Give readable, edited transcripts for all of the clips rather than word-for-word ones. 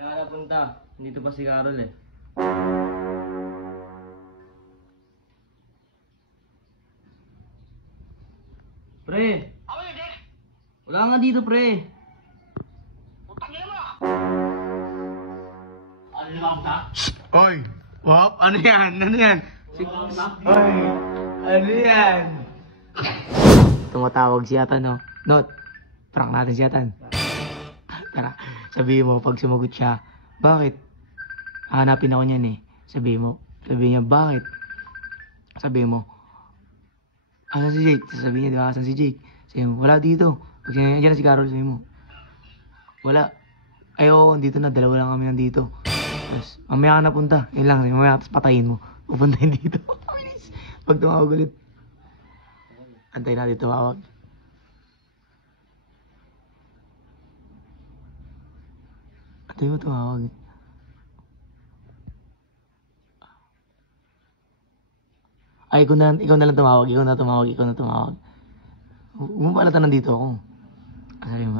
Kaya napunta. Dito pa si Carol eh. Pre! Wala nga dito, pre. Oy! Wap! Ano yan? Ano yan? Oy! Ano yan? Tumatawag si Atan, no? Not! Prank natin si Atan. Tara, sabihin mo pag sumagot siya, bakit? Hanapin ako niyan eh. Sabihin niya, bakit? Sabihin mo, asan si Jake? Sabihin niya, di ba, asan si Jake? Sabihin mo, wala dito. Pag sinabi niya, si Carol, sabihin mo, wala. Ay, oo, dito na, dalawa lang kami nandito. Tapos, mamaya ka napunta. Yun lang, mamaya, tapos patayin mo. Pupuntahin dito. Pag tumawag ulit. Antay natin tumawag. Antay mo tumawag. Ay, ikaw na lang tumawag. Ikaw na tumawag. Huwag mo pala nandito ako.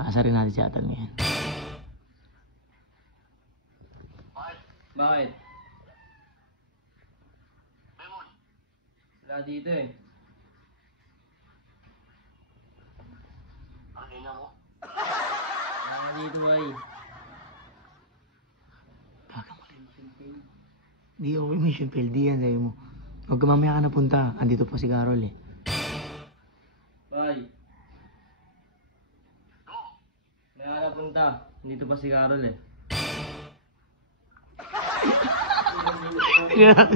Asarin natin si Atan ngayon. Bakit? Wala dito eh. Wala dito ay. Di ako mission failed. Di yan, sabi mo. Huwag ka mamaya ka napunta. Andito pa si Carol eh. Bye. Kaya napunta. Dito pa si Carol eh. Tingnan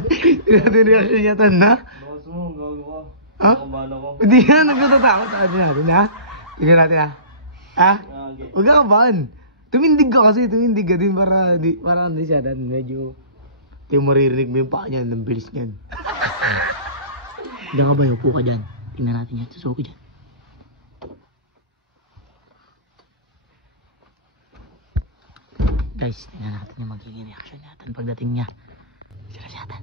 yung reaction niya tan na. Bawas mo, gago ka. Ha? Kabalo ko. Hindi na, nagtatatakot sa atin natin ha. Tingnan natin ha. Ha? Okay. Huwag ka kabahan. Tumindig ka kasi, tumindig ka din para hindi siya dan medyo yung maririnig mo yung paa niya, ng bilis niyan. Diyan ka ba? Upo ka dyan. Tingnan natin yan. Susuko dyan. Guys, tingnan natin yung magiging reaction natin pagdating niya. Sila si Atan.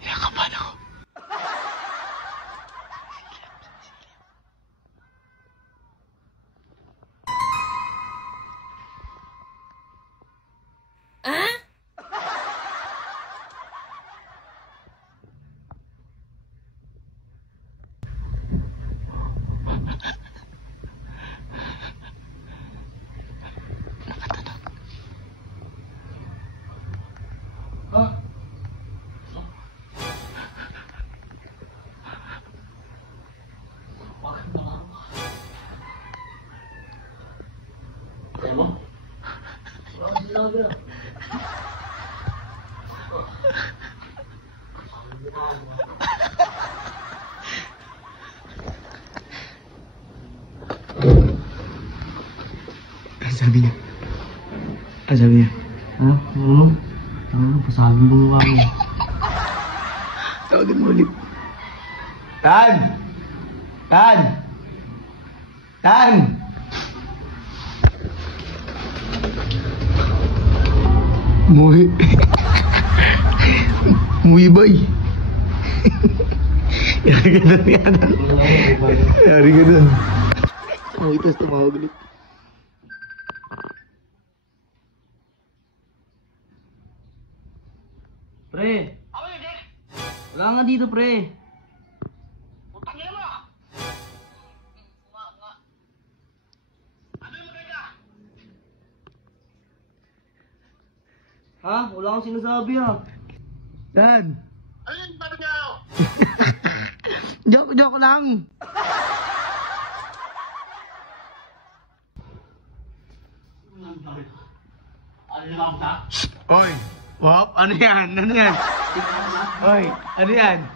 Kinakabahan ako. Ha? Kaya mo? Wala sinabi ah. Ano sabi niya? Ano sabi niya? Ha? Ano? Pasabi mo mukha mo. Tawagan mo ulit. Tan! Tan! Tan! Muhi. Muhi bay. Yari ka dun yan. Yari ka dun. Muhi tapos tumawag ulit. Pre! Wala nga dito, pre. Ha? Wala akong sinasabi ha. Tan! Ayun, bakit niya ako? Joke lang. Ano yung ako ta? Oy! Wap! Ano yan? Ano yan? Oy! Ano yan?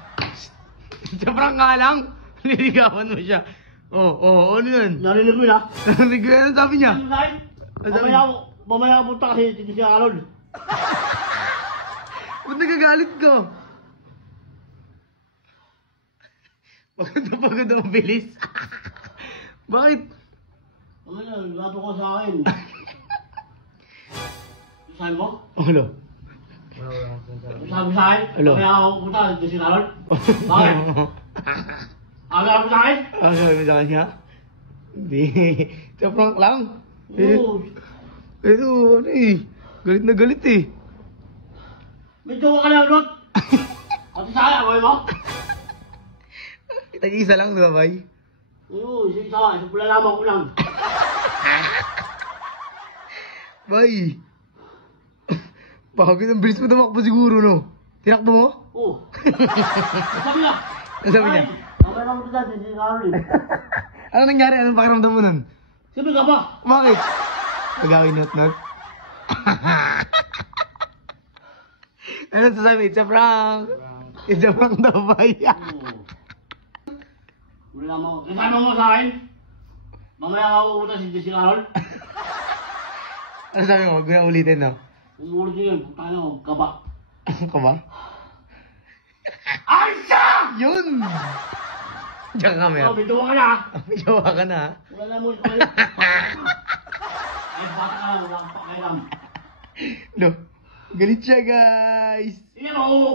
Sobrang nga lang. Niligawan mo siya. Ano yan? Narinig mo yun ha? Narinig ko yan. Ano sabi niya? Ano sa'kin? Ano sabi niya? Mamaya punta kasi dito si Carol. Ba't nagagalit ka? Pagod na mabilis. Bakit? Ano yan? Lato ko sa akin. Saan mo? Ano? Wala akong sinasabi. sabi mo sa akin? Ano? Mamaya ako pupunta dito si Harold. Bakit? Aga mo sa akin? Ah, sabi mo sa kanya? Hindi. Sa prank lang. Oo. Ito, ano eh. Galit na galit eh. May jowa ka lang, Lot. At sa akin, ako mo? Tag-isa lang, di ba, bay? Oo, isa pula lamang ko lang. Bay! Bakit ang bilis mo tumakbo siguro, no? Tinakbo mo? Oo. Sabi niya. Ano sabi niya? Mamaya ako pupunta dito si Harold. Ano nangyari? Anong pakiramdam mo nun? Sabi ka ba? Bakit? Pagawin not. Ano sasabi? It's a prank! It's a prank daw, bay! Oo. Wala lamang ko. Kasama mo sa akin? Mamaya ako pupunta dito si Harold. Ano sabi mo? Huwag mo na ulitin, no? Umulit yun. Punta na ako. Kaba. Ka ba? Aysa! Yun! Diyan ka, Mer. Oh, may jowa ka na. May jowa ka na, ha? Wala na mo. Ay, bata ka lang. Wala kang pakialam. No. Galit siya, guys! Sige mo.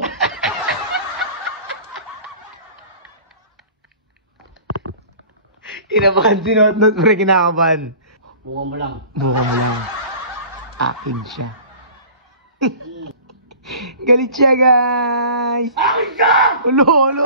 Kinabahan si Not, pre, kinakabahan. Bukan mo lang. Buka mo lang. Akin siya. Galit siya, guys! Aysa! Ulo!